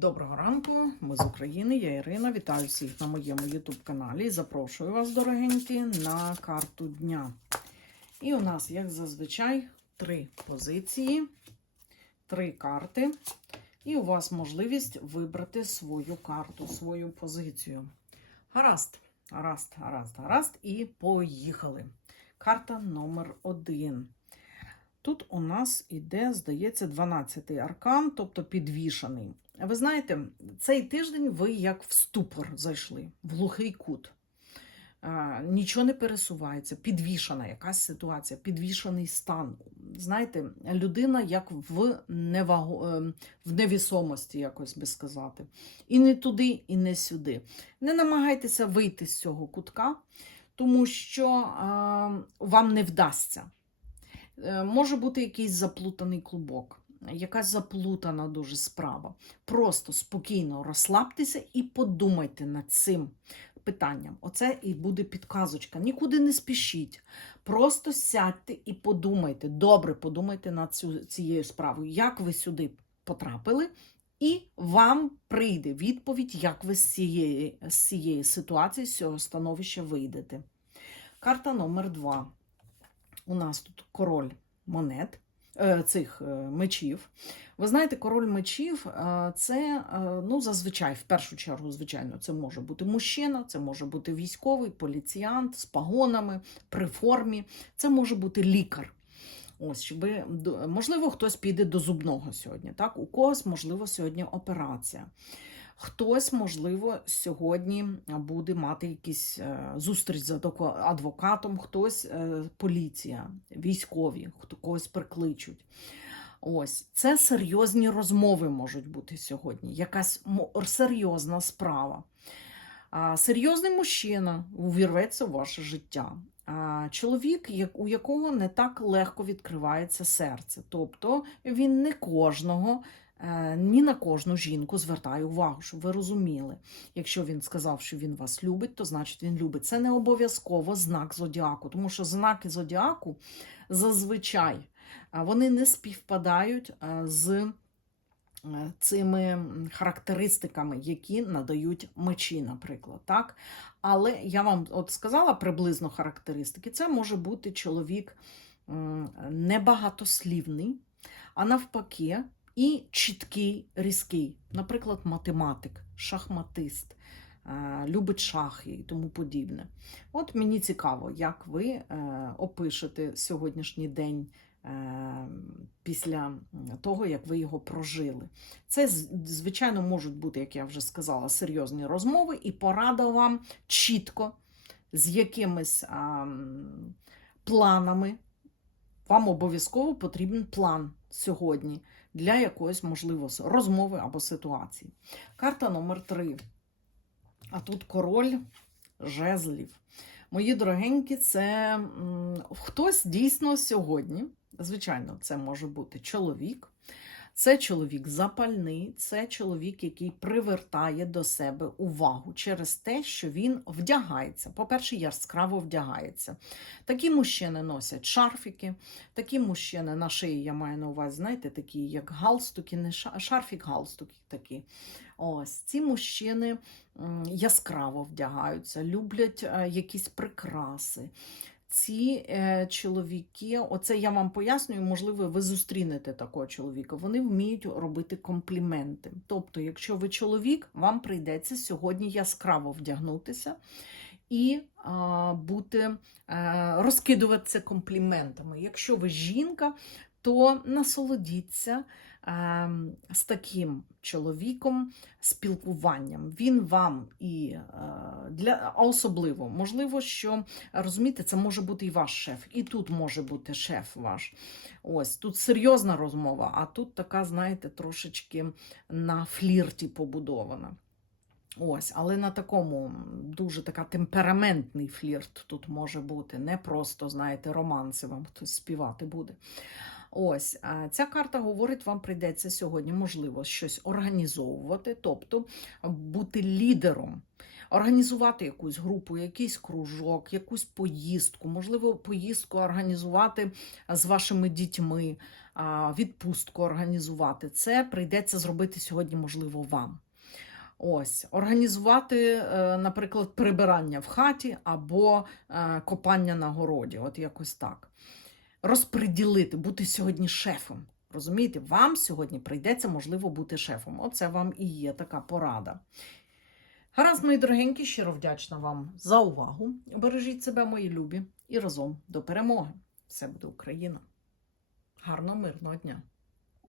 Доброго ранку, ми з України, я Ірина. Вітаю всіх на моєму YouTube каналі. Запрошую вас, дорогенькі, на карту дня. І у нас, як зазвичай, три позиції, три карти. І у вас можливість вибрати свою карту, свою позицію. Гаразд, гаразд, гаразд, гаразд. І поїхали. Карта номер один. Тут у нас іде, здається, 12-й аркан, тобто підвішаний. Ви знаєте, цей тиждень ви як в ступор зайшли, в глухий кут. Нічого не пересувається, підвішана якась ситуація, підвішаний стан. Знаєте, людина як в, неваго, ем, в невісомості, якось би сказати. І не туди, і не сюди. Не намагайтеся вийти з цього кутка, тому що вам не вдасться. Е, Може бути якийсь заплутаний клубок, якась заплутана дуже справа. Просто спокійно розслабтеся і подумайте над цим питанням. Оце і буде підказочка. Нікуди не спішіть. Просто сядьте і подумайте, добре подумайте над цю, цією справою, як ви сюди потрапили, і вам прийде відповідь, як ви з цієї, з цієї ситуації, з цього становища вийдете. Карта номер два. У нас тут король монет, цих е, мечів. Ви знаєте, король мечів е, це е, ну, зазвичай, в першу чергу, звичайно, це може бути мужчина, це може бути військовий, поліціянт з пагонами, при формі, це може бути лікар. Ось, щоб, можливо, хтось піде до зубного сьогодні. Так? У когось, можливо, сьогодні операція. Хтось, можливо, сьогодні буде мати якісь е, зустріч з адвокатом, хтось е, поліція, військові, хто когось прикличуть. Ось це серйозні розмови можуть бути сьогодні. Якась серйозна справа. Серйозний мужчина увірветься в ваше життя. Чоловік, у якого не так легко відкривається серце. Тобто він не кожного, ні на кожну жінку звертає увагу, щоб ви розуміли. Якщо він сказав, що він вас любить, то значить він любить. Це не обов'язково знак зодіаку, тому що знаки зодіаку зазвичай вони не співпадають з е, цими характеристиками, які надають мечі, наприклад. Так? Але я вам от сказала приблизно характеристики. Це може бути чоловік небагатослівний, а навпаки, і чіткий, різкий, наприклад, математик, шахматист, е, любить шахи і тому подібне. От мені цікаво, як ви е, опишете сьогоднішній день е, після того, як ви його прожили. Це, звичайно, можуть бути, як я вже сказала, серйозні розмови, і порада вам чітко, з якимись планами. Вам обов'язково потрібен план сьогодні для якоїсь, можливо, розмови або ситуації. Карта номер 3 А тут король жезлів. Мої дорогенькі, це хтось дійсно сьогодні. Звичайно, це може бути чоловік. Це чоловік запальний, це чоловік, який привертає до себе увагу через те, що він вдягається. По-перше, яскраво вдягається. Такі мужчини носять шарфіки, такі мужчини на шиї, я маю на увазі, знаєте, такі як галстуки, не шарфік, галстуки такі. Ось ці мужчини яскраво вдягаються, люблять е, якісь прикраси. Ці е, чоловіки, оце я вам пояснюю, можливо, ви зустрінете такого чоловіка. Вони вміють робити компліменти. Тобто, якщо ви чоловік, вам прийдеться сьогодні яскраво вдягнутися і а, бути, е, розкидуватися компліментами. Якщо ви жінка, то насолодіться е, з таким чоловіком спілкуванням. Він вам і е, для особливо, можливо, що розумієте, це може бути і ваш шеф, і тут може бути шеф ваш. Ось тут серйозна розмова, а тут така, знаєте, трошечки на флірті побудована. Ось, але на такому дуже така темпераментний флірт тут може бути. Не просто, знаєте, романси вам хтось співати буде. Ось ця карта говорить, вам прийдеться сьогодні, можливо, щось організовувати, тобто бути лідером. Організувати якусь групу, якийсь кружок, якусь поїздку, можливо, поїздку організувати з вашими дітьми, відпустку організувати. Це прийдеться зробити сьогодні, можливо, вам. Ось, організувати, е, наприклад, прибирання в хаті або е, копання на городі, от якось так. Розподілити, бути сьогодні шефом. Розумієте, вам сьогодні прийдеться, можливо, бути шефом. Оце вам і є така порада. Гаразд, мої дорогенькі, щиро вдячна вам за увагу. Бережіть себе, мої любі, і разом до перемоги. Все буде Україна. Гарного мирного дня!